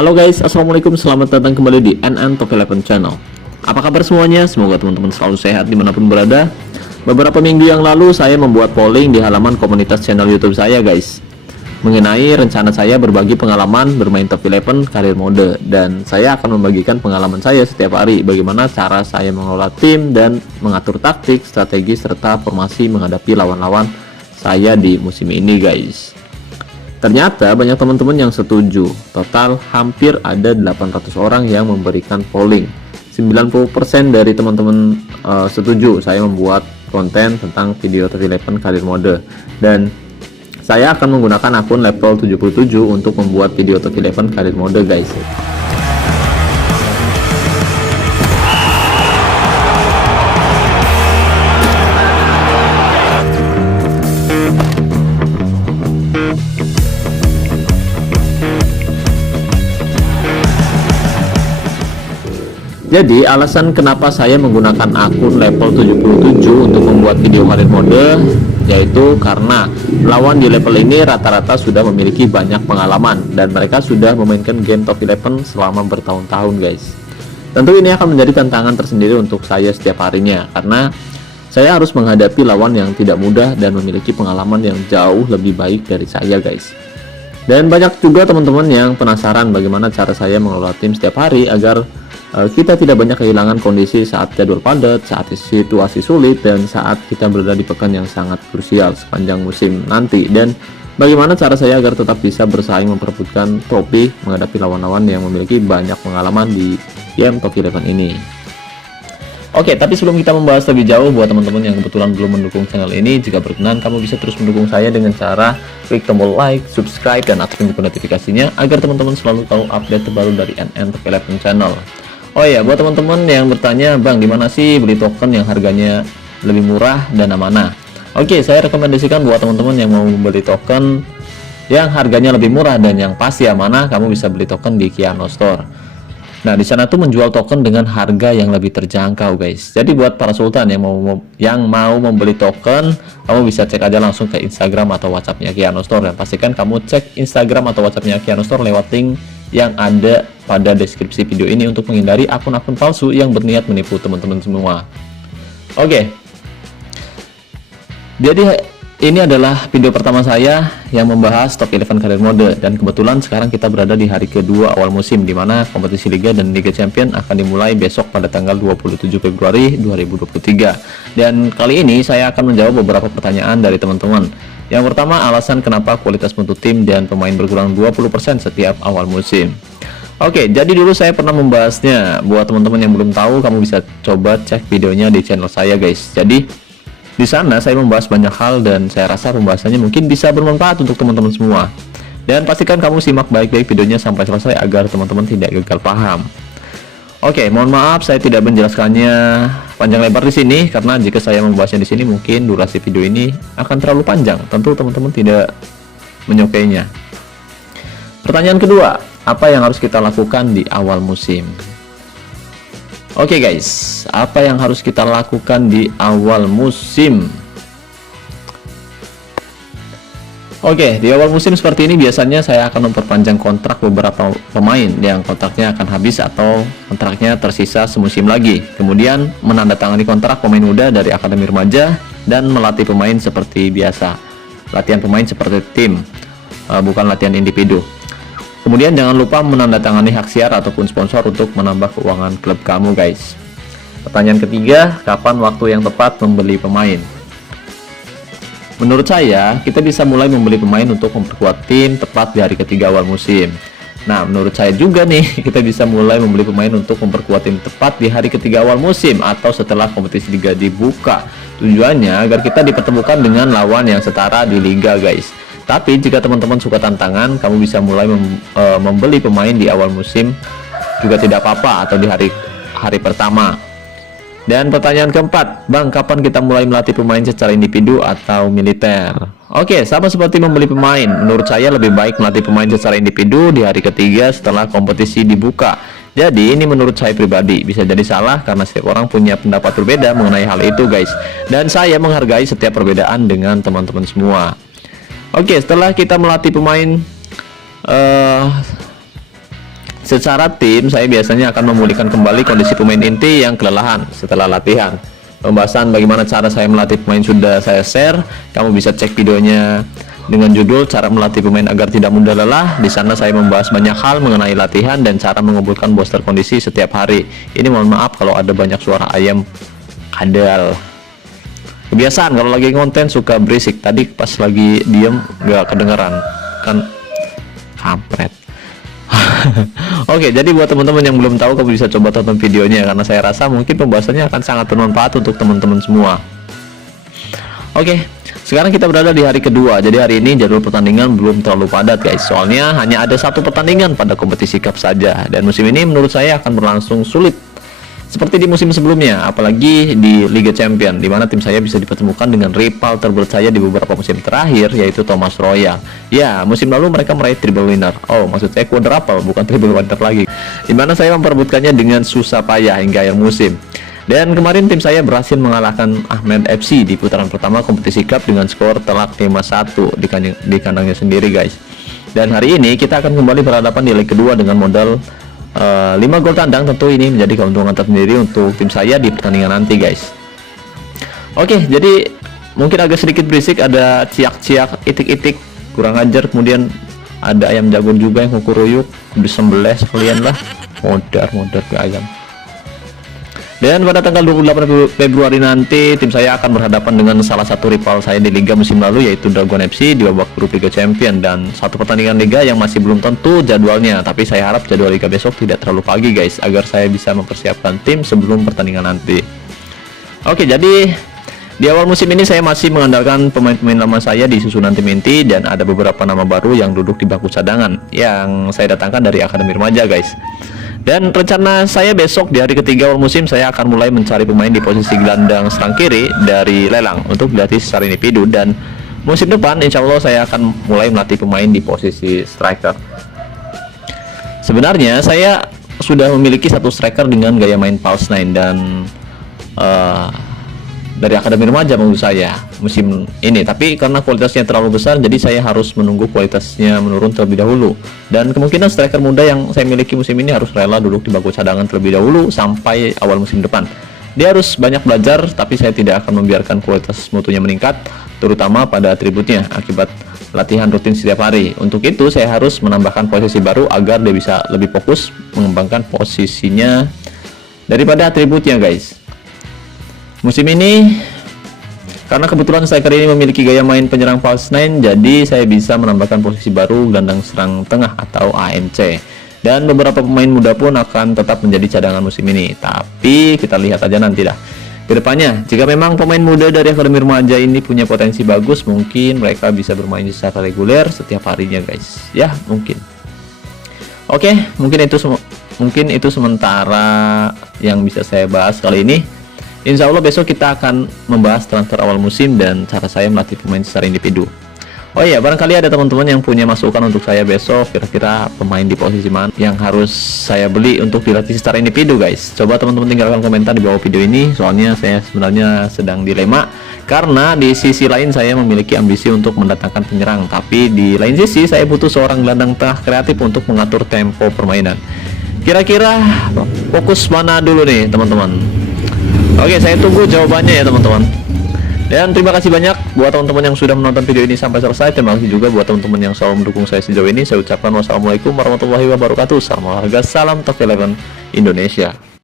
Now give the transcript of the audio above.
Halo guys, assalamualaikum, selamat datang kembali di NN Top 11 Channel. Apa kabar semuanya? Semoga teman-teman selalu sehat dimanapun berada. Beberapa minggu yang lalu saya membuat polling di halaman komunitas channel YouTube saya guys, mengenai rencana saya berbagi pengalaman bermain Top 11 karir mode. Dan saya akan membagikan pengalaman saya setiap hari, bagaimana cara saya mengelola tim dan mengatur taktik, strategi, serta formasi menghadapi lawan-lawan saya di musim ini guys. Ternyata banyak teman-teman yang setuju. Total hampir ada 800 orang yang memberikan polling. 90% dari teman-teman setuju saya membuat konten tentang video Top 11 karir mode. Dan saya akan menggunakan akun level 77 untuk membuat video Top 11 karir mode guys. Jadi alasan kenapa saya menggunakan akun level 77 untuk membuat video karir mode, yaitu karena lawan di level ini rata-rata sudah memiliki banyak pengalaman dan mereka sudah memainkan game Top 11 selama bertahun-tahun guys. Tentu ini akan menjadi tantangan tersendiri untuk saya setiap harinya, karena saya harus menghadapi lawan yang tidak mudah dan memiliki pengalaman yang jauh lebih baik dari saya guys. Dan banyak juga teman-teman yang penasaran bagaimana cara saya mengelola tim setiap hari agar kita tidak banyak kehilangan kondisi saat jadwal padat, saat situasi sulit, dan saat kita berada di pekan yang sangat krusial sepanjang musim nanti. Dan bagaimana cara saya agar tetap bisa bersaing memperebutkan trofi menghadapi lawan-lawan yang memiliki banyak pengalaman di game Top 11 ini. Oke, tapi sebelum kita membahas lebih jauh, buat teman-teman yang kebetulan belum mendukung channel ini, jika berkenan kamu bisa terus mendukung saya dengan cara klik tombol like, subscribe, dan aktifkan juga notifikasinya agar teman-teman selalu tahu update terbaru dari NN Top 11 Channel. Oh ya, buat teman-teman yang bertanya, Bang, dimana sih beli token yang harganya lebih murah dan amanah? Oke, saya rekomendasikan buat teman-teman yang mau beli token yang harganya lebih murah dan yang pasti amanah, kamu bisa beli token di Kiano Store. Nah, di sana tuh menjual token dengan harga yang lebih terjangkau, guys. Jadi buat para sultan yang mau membeli token, kamu bisa cek aja langsung ke Instagram atau WhatsApp-nya Kiano Store, dan pastikan kamu cek Instagram atau WhatsApp-nya Kiano Store lewat link yang ada pada deskripsi video ini untuk menghindari akun-akun palsu yang berniat menipu teman-teman semua. Oke. Jadi ini adalah video pertama saya yang membahas Top 11 karir mode, dan kebetulan sekarang kita berada di hari kedua awal musim, di mana kompetisi Liga dan Liga Champion akan dimulai besok pada tanggal 27 Februari 2023. Dan kali ini saya akan menjawab beberapa pertanyaan dari teman-teman. Yang pertama, alasan kenapa kualitas mutu tim dan pemain berkurang 20% setiap awal musim. Oke, jadi dulu saya pernah membahasnya. Buat teman-teman yang belum tahu, kamu bisa coba cek videonya di channel saya guys. Jadi di sana saya membahas banyak hal dan saya rasa pembahasannya mungkin bisa bermanfaat untuk teman-teman semua. Dan pastikan kamu simak baik-baik videonya sampai selesai agar teman-teman tidak gagal paham. Oke, mohon maaf saya tidak menjelaskannya panjang lebar di sini, karena jika saya membahasnya di sini mungkin durasi video ini akan terlalu panjang. Tentu teman-teman tidak menyukainya. Pertanyaan kedua, apa yang harus kita lakukan di awal musim? Oke guys, apa yang harus kita lakukan di awal musim? Oke, di awal musim seperti ini biasanya saya akan memperpanjang kontrak beberapa pemain yang kontraknya akan habis atau kontraknya tersisa semusim lagi. Kemudian menandatangani kontrak pemain muda dari akademi remaja dan melatih pemain seperti biasa. Latihan pemain seperti tim, bukan latihan individu. Kemudian jangan lupa menandatangani hak siar ataupun sponsor untuk menambah keuangan klub kamu guys. Pertanyaan ketiga, kapan waktu yang tepat membeli pemain? Menurut saya, kita bisa mulai membeli pemain untuk memperkuat tim tepat di hari ketiga awal musim. Nah, menurut saya juga nih, kita bisa mulai membeli pemain untuk memperkuat tim tepat di hari ketiga awal musim atau setelah kompetisi Liga dibuka. Tujuannya agar kita dipertemukan dengan lawan yang setara di Liga guys. Tapi jika teman-teman suka tantangan, kamu bisa mulai membeli pemain di awal musim juga tidak apa-apa, atau di hari pertama. Dan pertanyaan keempat, Bang, kapan kita mulai melatih pemain secara individu atau militer? Oke, sama seperti membeli pemain. Menurut saya lebih baik melatih pemain secara individu di hari ketiga setelah kompetisi dibuka. Jadi ini menurut saya pribadi, bisa jadi salah karena setiap orang punya pendapat berbeda mengenai hal itu guys. Dan saya menghargai setiap perbedaan dengan teman-teman semua. Oke, setelah kita melatih pemain secara tim saya biasanya akan memulihkan kembali kondisi pemain inti yang kelelahan setelah latihan. Pembahasan bagaimana cara saya melatih pemain sudah saya share. Kamu bisa cek videonya dengan judul cara melatih pemain agar tidak mudah lelah. Di sana saya membahas banyak hal mengenai latihan dan cara mengumpulkan booster kondisi setiap hari. Ini mohon maaf kalau ada banyak suara ayam kadal. Kebiasaan kalau lagi konten suka berisik. Tadi pas lagi diem nggak kedengeran kan, kampret. Oke, jadi buat teman-teman yang belum tahu, kamu bisa coba tonton videonya karena saya rasa mungkin pembahasannya akan sangat bermanfaat untuk teman-teman semua. Oke, sekarang kita berada di hari kedua. Jadi hari ini jadwal pertandingan belum terlalu padat guys, soalnya hanya ada satu pertandingan pada kompetisi cup saja. Dan musim ini menurut saya akan berlangsung sulit seperti di musim sebelumnya, apalagi di Liga Champion, di mana tim saya bisa dipertemukan dengan rival terpercaya di beberapa musim terakhir, yaitu Thomas Royal. Ya, musim lalu mereka meraih triple winner. Oh, maksud saya quadruple, bukan triple winner lagi. Di mana saya memperebutkannya dengan susah payah hingga akhir musim. Dan kemarin tim saya berhasil mengalahkan Ahmed FC di putaran pertama kompetisi cup dengan skor telak 5-1 di kandangnya sendiri guys. Dan hari ini kita akan kembali berhadapan di leg kedua dengan modal 5 gol tandang. Tentu ini menjadi keuntungan tersendiri untuk tim saya di pertandingan nanti guys. Oke, jadi mungkin agak sedikit berisik, ada ciak-ciak, itik-itik, kurang ajar, kemudian ada ayam jagon juga yang kukuruyuk disembelih sekalian lah, modar ke ayam. Dan pada tanggal 28 Februari nanti tim saya akan berhadapan dengan salah satu rival saya di liga musim lalu, yaitu Dragon FC di babak grup Liga Champion, dan satu pertandingan liga yang masih belum tentu jadwalnya, tapi saya harap jadwal liga besok tidak terlalu pagi guys, agar saya bisa mempersiapkan tim sebelum pertandingan nanti. Oke, jadi di awal musim ini saya masih mengandalkan pemain-pemain lama saya di susunan tim inti, dan ada beberapa nama baru yang duduk di bangku cadangan yang saya datangkan dari akademi remaja guys. Dan rencana saya besok di hari ketiga awal musim, saya akan mulai mencari pemain di posisi gelandang serang kiri dari lelang untuk dilatih secara individu, dan musim depan insya Allah saya akan mulai melatih pemain di posisi striker. Sebenarnya saya sudah memiliki satu striker dengan gaya main false nine dan dari akademi remaja menurut saya musim ini, tapi karena kualitasnya terlalu besar jadi saya harus menunggu kualitasnya menurun terlebih dahulu, dan kemungkinan striker muda yang saya miliki musim ini harus rela duduk di bangku cadangan terlebih dahulu sampai awal musim depan. Dia harus banyak belajar, tapi saya tidak akan membiarkan kualitas mutunya meningkat, terutama pada atributnya akibat latihan rutin setiap hari. Untuk itu saya harus menambahkan posisi baru agar dia bisa lebih fokus mengembangkan posisinya daripada atributnya guys. Musim ini karena kebetulan striker ini memiliki gaya main penyerang false nine, jadi saya bisa menambahkan posisi baru gelandang serang tengah atau AMC, dan beberapa pemain muda pun akan tetap menjadi cadangan musim ini, tapi kita lihat aja nanti dah kedepannya. Jika memang pemain muda dari akademi remaja ini punya potensi bagus, mungkin mereka bisa bermain secara reguler setiap harinya guys ya, mungkin. Oke, mungkin itu sementara yang bisa saya bahas kali ini. Insya Allah besok kita akan membahas transfer awal musim dan cara saya melatih pemain secara individu. Oh iya, barangkali ada teman-teman yang punya masukan untuk saya besok, kira-kira pemain di posisi mana yang harus saya beli untuk dilatih secara individu guys. Coba teman-teman tinggalkan komentar di bawah video ini, soalnya saya sebenarnya sedang dilema, karena di sisi lain saya memiliki ambisi untuk mendatangkan penyerang, tapi di lain sisi saya butuh seorang gelandang tengah kreatif untuk mengatur tempo permainan. Kira-kira fokus mana dulu nih teman-teman? Oke, saya tunggu jawabannya ya teman-teman. Dan terima kasih banyak buat teman-teman yang sudah menonton video ini sampai selesai. Terima kasih juga buat teman-teman yang selalu mendukung saya sejauh ini. Saya ucapkan wassalamualaikum warahmatullahi wabarakatuh. Salam olahraga, salam Top 11 Indonesia.